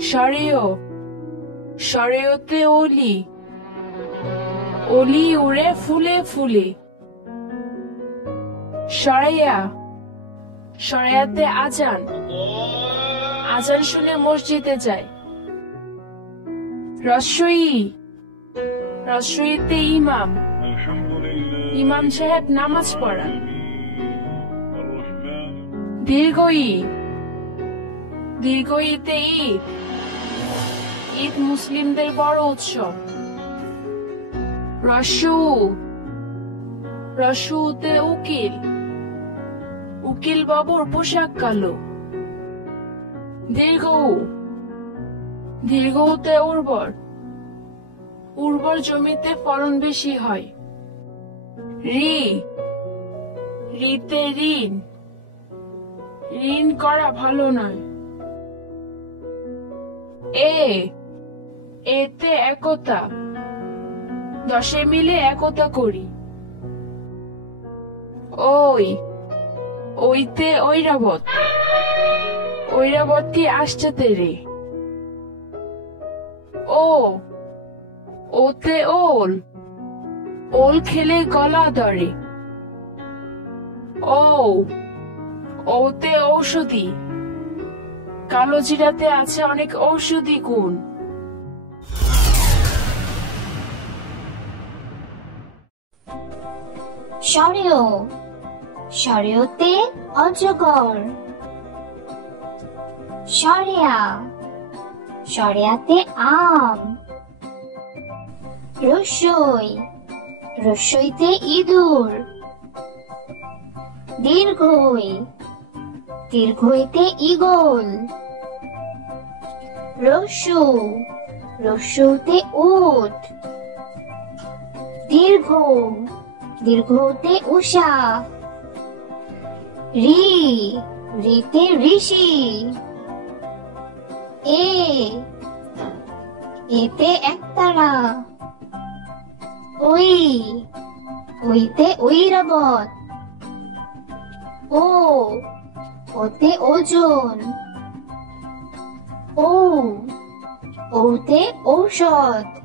সরেও, সরেওতে ওলি, ওলি উড়ে ফুলে ফুলে। সরাইয়া, সরাইয়াতে আজান, আজান শুনে মসজিদে যায়। রস্বই, রস্বইতে ইমাম, ইমাম সাহেব নামাজ পড়ান। দীর্ঘই, দীর্ঘইতে ঈদ, ঈদ মুসলিমদের বড় উৎসব। রস্যু, রস্যুতে উকিল, উকিল বাবুর পোশাক কালো। দীর্ঘ, দীর্ঘতে উর্বর, উর্বর জমিতে ফলন বেশি হয়। রি, রিতে ঋণ, ঋণ করা ভালো নয়। এ, এতে একতা, 10 মিলে একতা করি। ওই, ওইতে ঐরাবত, ঐরাবতী আসছে তেরে। ও, ওতে ওল, ওল খেলে গলা ধরে। ও, ওতে ঔষধি, কালো জিরাতে আছে অনেক ঔষধি গুণ। সরেও, সরেওতে অজগর। সরেয়া, সরেয়াতে আম। রস্যই, রস্যইতে ইঁদুর। দীর্ঘই, দীর্ঘইতে ঈগল। রস্যু, রস্যুতে উট। দীর্ঘ, দীর্ঘতে উষা। রি, রিতে ঋষি। এ, এতে একতারা। ওই, ওইতে ঐরাবত। ও, ওতে ওজন। ও, ওতে ঔষধ।